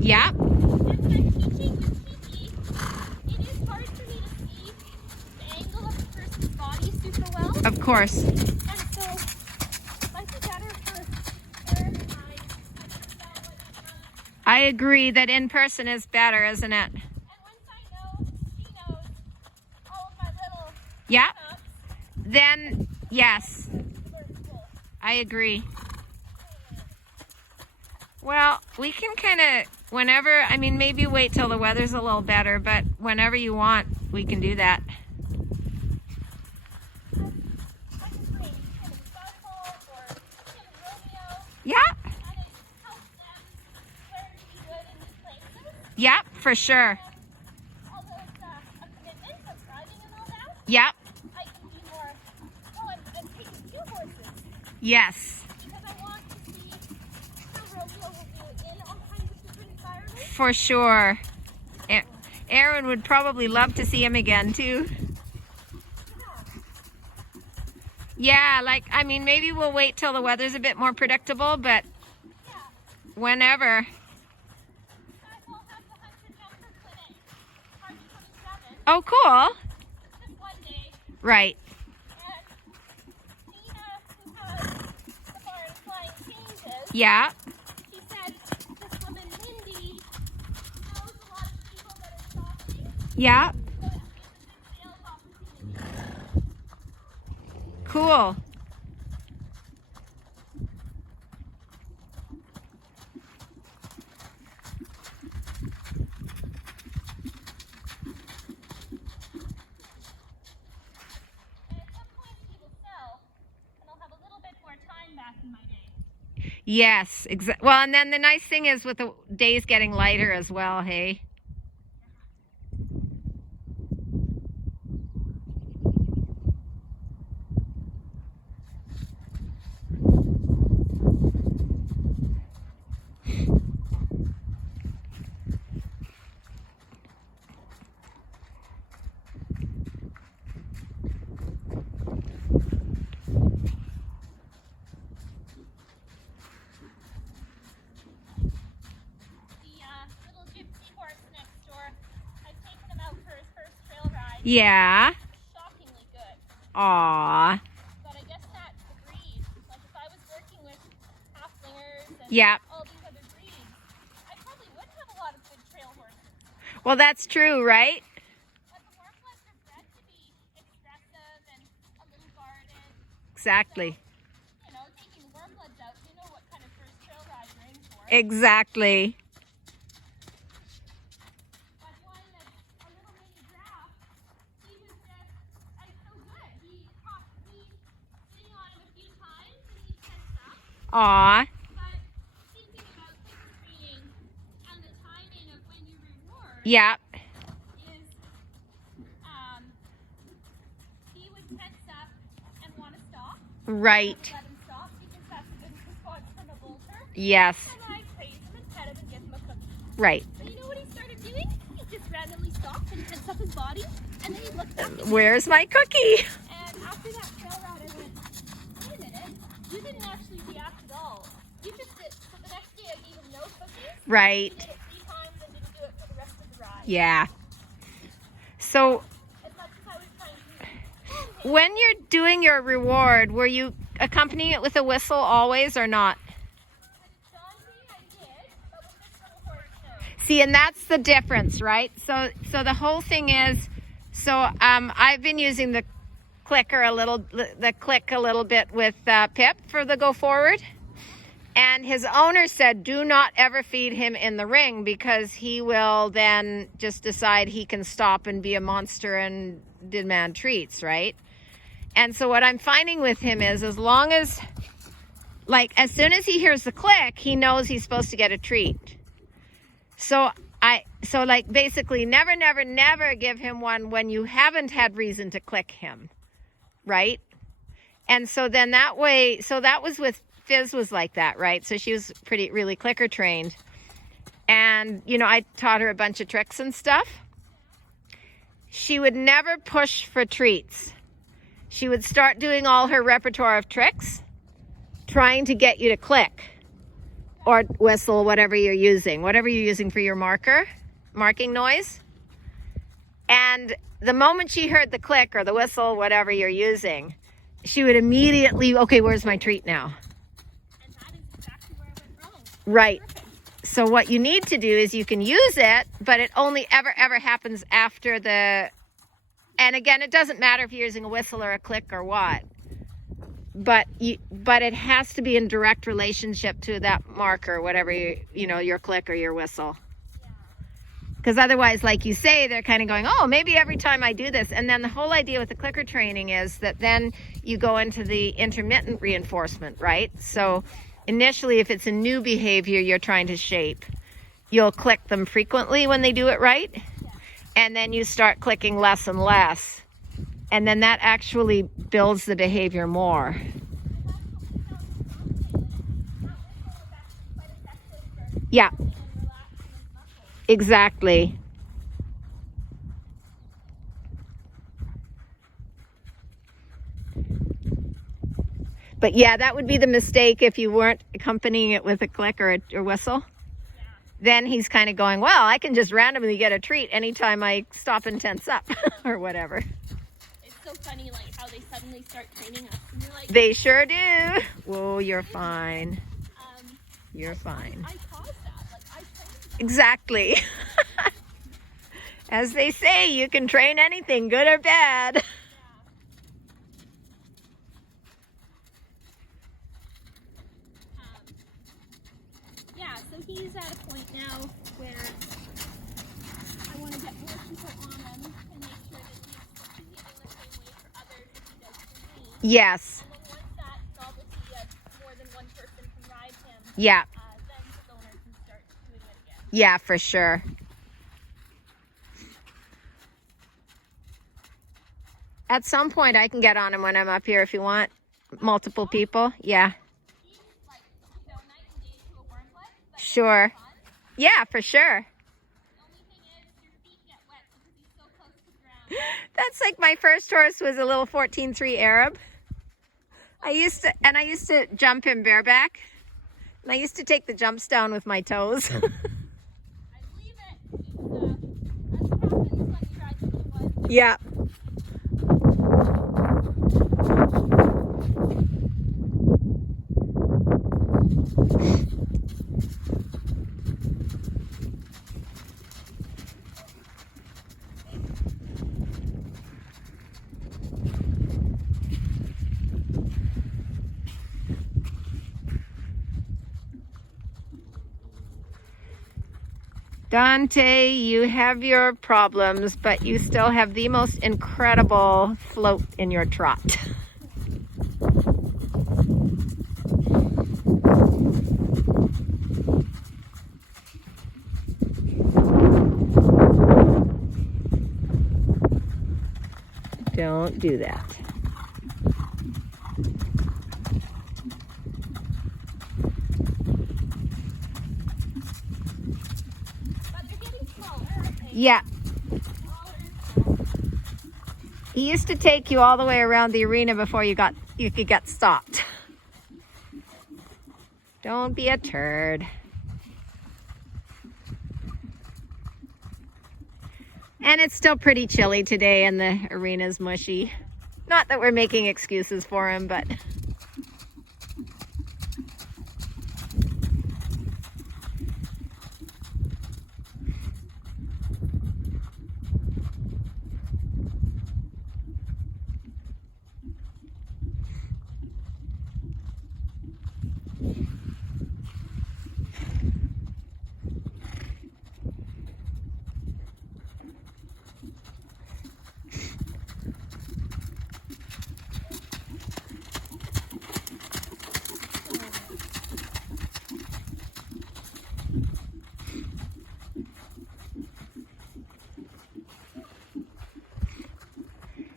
Yeah. And when I'm teaching with Kiki, it is hard for me to see the angle of the person's body super well. Of course. And so it might be better for Erin and I to tell what he's done. I agree that in person is better, isn't it? And once I know she knows all of my little Yeah. stuff, Then, yes, I agree. Well, we can kind of, whenever, I mean, maybe wait till the weather's a little better, but whenever you want, we can do that. Yeah. Yep, for sure. Yep. Yes. For sure. Erin would probably love to see him again too. Yeah, like, I mean, maybe we'll wait till the weather's a bit more predictable, but whenever. Oh, cool. Right. Yeah. She said this woman Mindy knows a lot of people that are stopping. Yeah. So it's a good sales opportunity. Cool. And at some point he will sell, and I'll have a little bit more time back in my day. Yes, well, and then the nice thing is with the days getting lighter as well, hey? Yeah. Shockingly good. Aww. But I guess that's the breed. Like if I was working with halflingers and Yeah. all these other breeds, I probably would have a lot of good trail horses. Well, that's true, right? But the warblers are bred to be expressive and a little guarded. Exactly. So, you know, taking the warbloods out, you know what kind of first trail ride you're in for. Exactly. Aw. But thinking about quicker training and the timing of when you reward Yeah. is he would tense up and want to stop. Right. Let him stop because that's a good response from a bolter. Yes. And I praise him and pet him and give him a cookie. Right. But you know what he started doing? He just randomly stopped and tensed up his body, and then he looked back at me. Where's my cookie? And after that trail ride, I went, wait a minute, you didn't actually react at all. You just did. So the next day I gave him no cookies. Right. He did it 3 times and didn't do it for the rest of the ride. Yeah. So As much as I was trying to when you're doing your reward, were you accompanying it with a whistle always or not? with John I did, but with this little horse, no. See, and that's the difference, right? So the whole thing is, I've been using the click a little bit with Pip for the go forward. And his owner said, do not ever feed him in the ring because he will then just decide he can stop and be a monster and demand treats, right? And so what I'm finding with him is as long as, like, as soon as he hears the click, he knows he's supposed to get a treat. So like basically never give him one when you haven't had reason to click him, right? And so then that way, so that was with Fizz was like that, right? So she was really clicker trained. And, you know, I taught her a bunch of tricks and stuff. She would never push for treats. She would start doing all her repertoire of tricks, trying to get you to click. or whistle, whatever you're using for your marking noise. And the moment she heard the click or the whistle, whatever you're using, she would immediately, okay, where's my treat now? And that is exactly where I went wrong. Right. Perfect. So what you need to do is you can use it, but it only ever happens after the, and again, it doesn't matter if you're using a whistle or a click or what, but it has to be in direct relationship to that marker, whatever your click or your whistle. Because otherwise, like you say, they're kind of going, oh, maybe every time I do this. And then the whole idea with the clicker training is that then you go into the intermittent reinforcement, right? So initially, if it's a new behavior you're trying to shape, you'll click them frequently when they do it right. And then you start clicking less and less. And then that actually builds the behavior more. Yeah. Exactly. But yeah, that would be the mistake if you weren't accompanying it with a click or a whistle. Yeah. Then he's kind of going, well, I can just randomly get a treat anytime I stop and tense up or whatever. It's so funny, like how they suddenly start training us, and you're like, They sure do. Whoa, you're fine. You're fine. I caused that. Like I trained that. Exactly. As they say, you can train anything, good or bad. Yeah, so he's at a point now where I want to get more people on him and make sure that he's behaving the same way for others as he does for me. Yes. And then once that novelty of more than one person can ride him, Yeah. then his owner can start doing it again. Yeah, for sure. At some point, I can get on him when I'm up here if you want. Multiple people. Yeah. He's like, night and day to a warm blood. But Sure. fun. Yeah, for sure. The only thing is your feet get wet because he's so close to the ground. That's like my first horse was a little 14-3 Arab. I used to jump him bareback. And I used to take the jumps down with my toes. I believe it. That's what happens when you ride through the woods. Yeah. Dante, you have your problems, but you still have the most incredible float in your trot. Don't do that. But they're getting smaller, aren't they? Yeah. Smaller and smaller. He used to take you all the way around the arena before you could get stopped. Don't be a turd. And it's still pretty chilly today and the arena's mushy. Not that we're making excuses for him, but...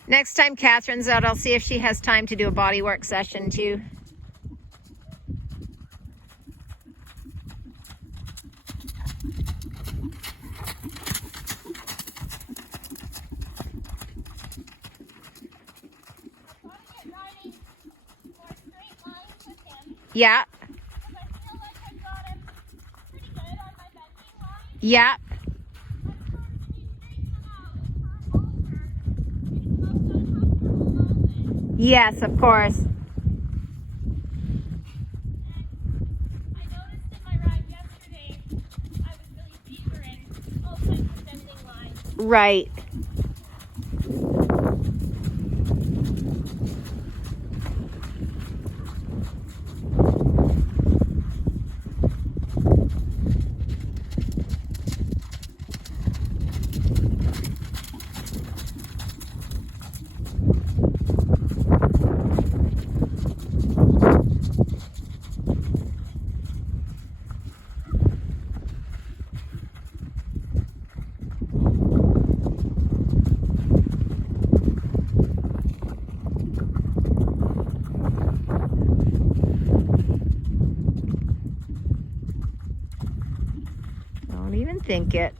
Next time Catherine's out, I'll see if she has time to do a bodywork session too. I want to get riding more straight lines with him. Yeah, Because I feel like I've got him Yeah. Yes, of course. I noticed in my ride yesterday, I was really fevering all kinds of bending lines. Right. Don't even think it.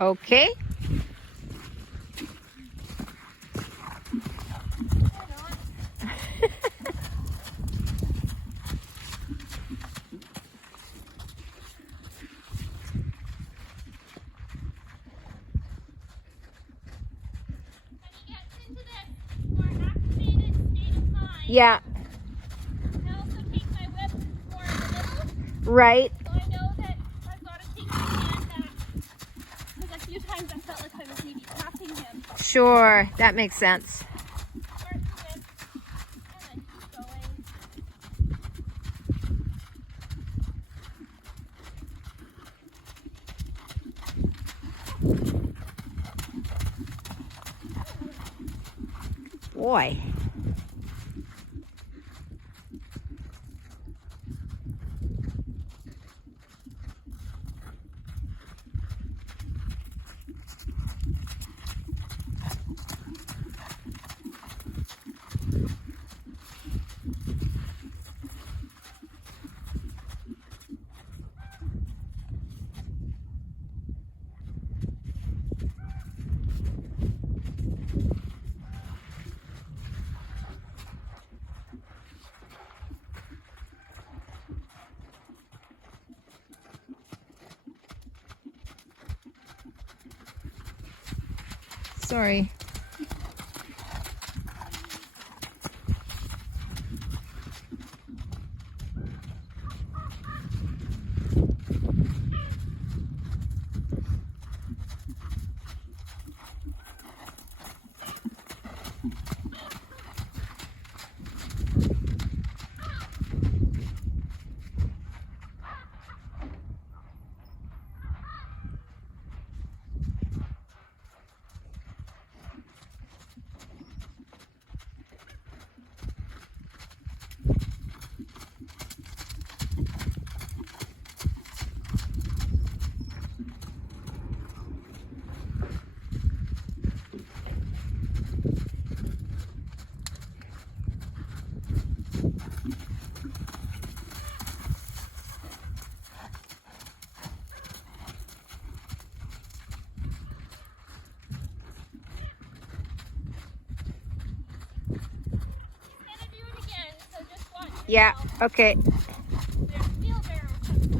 Okay. Yeah. I also take my whip more in the middle, Right. so I know that I've got to take my hand back. Because a few times I felt like I was maybe tapping him. Sure. That makes sense. Start the whip, and then keep going. Boy. Sorry. Gonna do it again, so just watch Yeah. yourself. Okay. There's wheelbarrow coming by.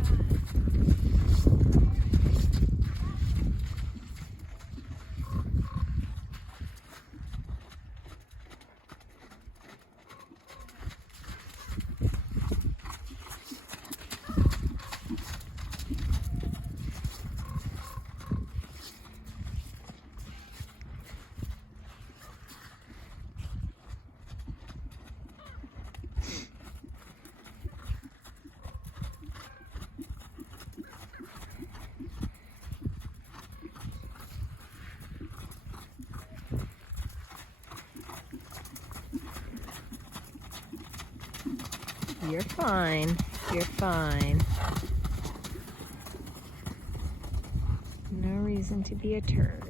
You're fine. You're fine. No reason to be a turd.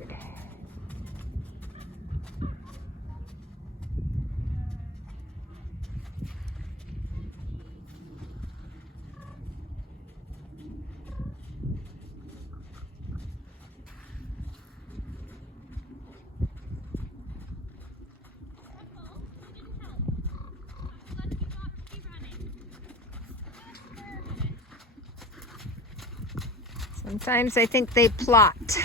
Sometimes I think they plot.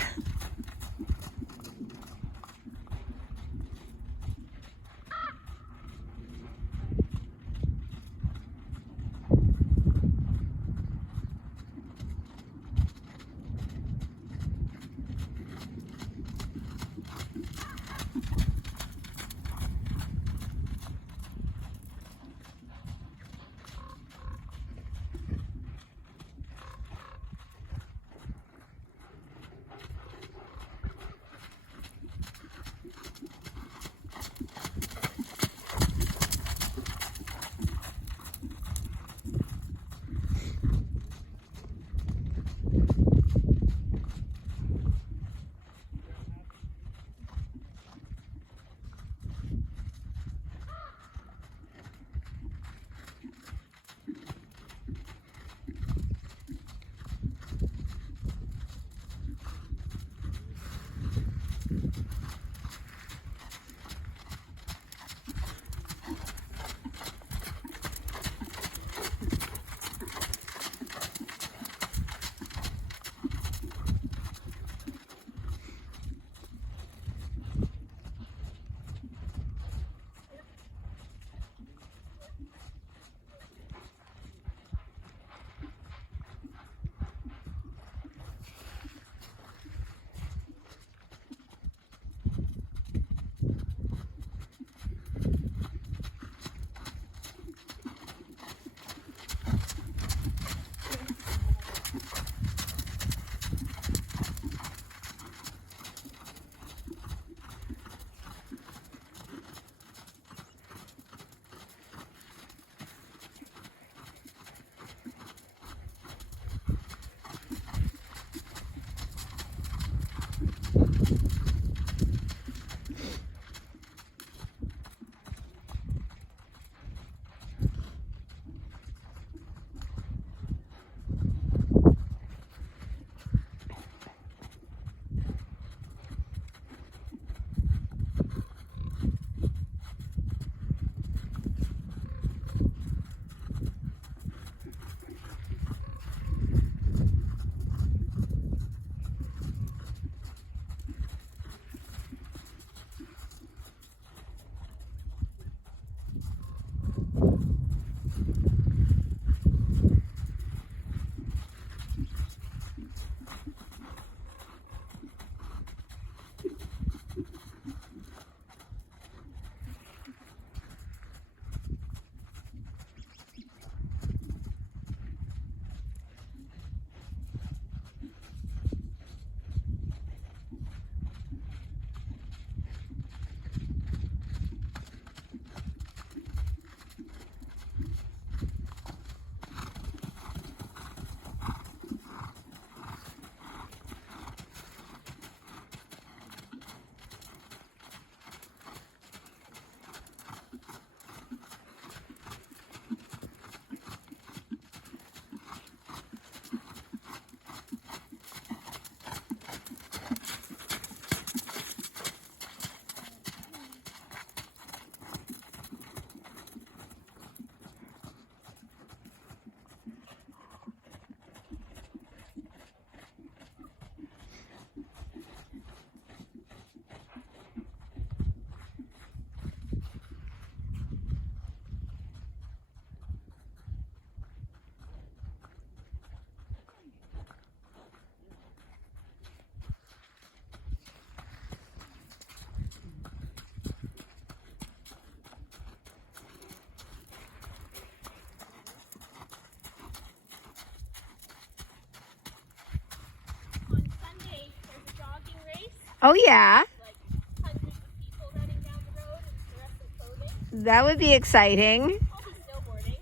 Oh, yeah. Like hundreds of people running down the road in fluorescent clothing. That would be exciting. I'll be snowboarding.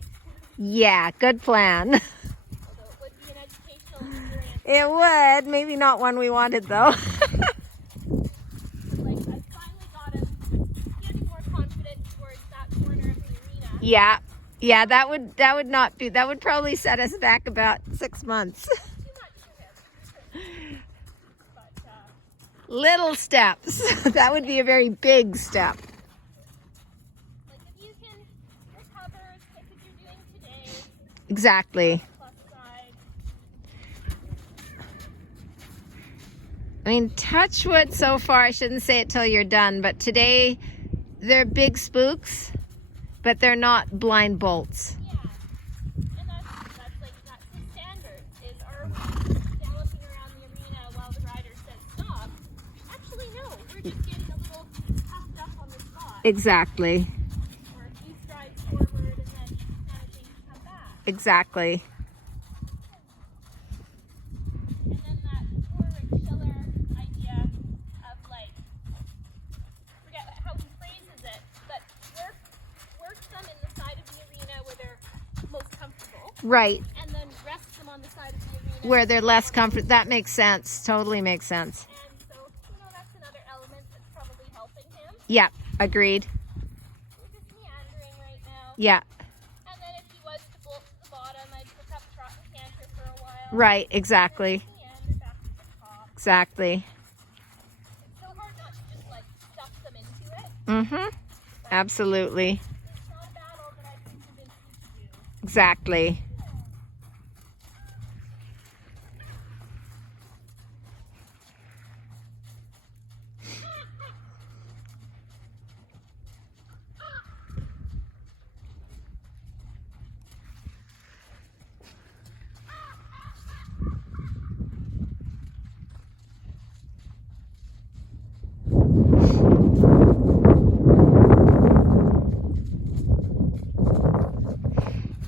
Yeah, good plan. Although it would be an educational experience. It would. Maybe not one we wanted though. Like, I finally got him getting more confident towards that corner of the arena. Yeah. Yeah, that would not be, that would probably set us back about 6 months. Too much for him. But, Little steps. That would be a very big step. like, if you can recover as quick as you're doing today, Exactly. plus side, I mean, touch wood so far. I shouldn't say it till you're done, but today they're big spooks, but they're not blind bolts. yeah. And that's like, that's the standard, is are we galloping around the arena while the rider says stop? Actually, no. We're just getting a little puffed up on the spot. Exactly. Or a few strides forward and then managing to come back. Exactly. And then that poor Rick Schiller idea of like, forget how he phrases it, but work them in the side of the arena where they're most comfortable, Right. and then rest them on the side of the arena Where they're less comfort. That makes sense. Totally makes sense. And so, that's another element that's probably helping him. Yeah, agreed. We're just meandering right now. Yeah, And then if he was to bolt to the bottom, I'd pick up trot and canter for a while. right. Exactly. Meander back to the top. Exactly. It's so hard not to just like stuff them into it. Mm-hmm. Absolutely. It's not a battle that I can convince you to do. Exactly.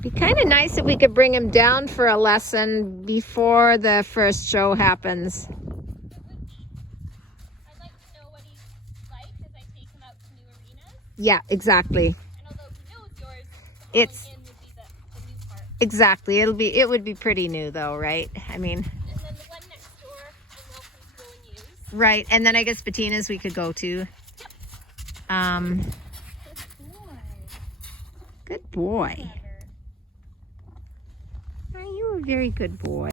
Be kind of nice if we could bring him down for a lesson before the first show happens. It would be. I'd like to know what he's like as I take him out to new arenas. Yeah, exactly. And although he knows yours, the It's- hauling in would be the new part. Exactly. It would be pretty new though, right? I mean, And then the one next door, I'm welcome to go and use. right. And then I guess Bettina's we could go to. Good boy. Good boy. Clever. Are you a very good boy?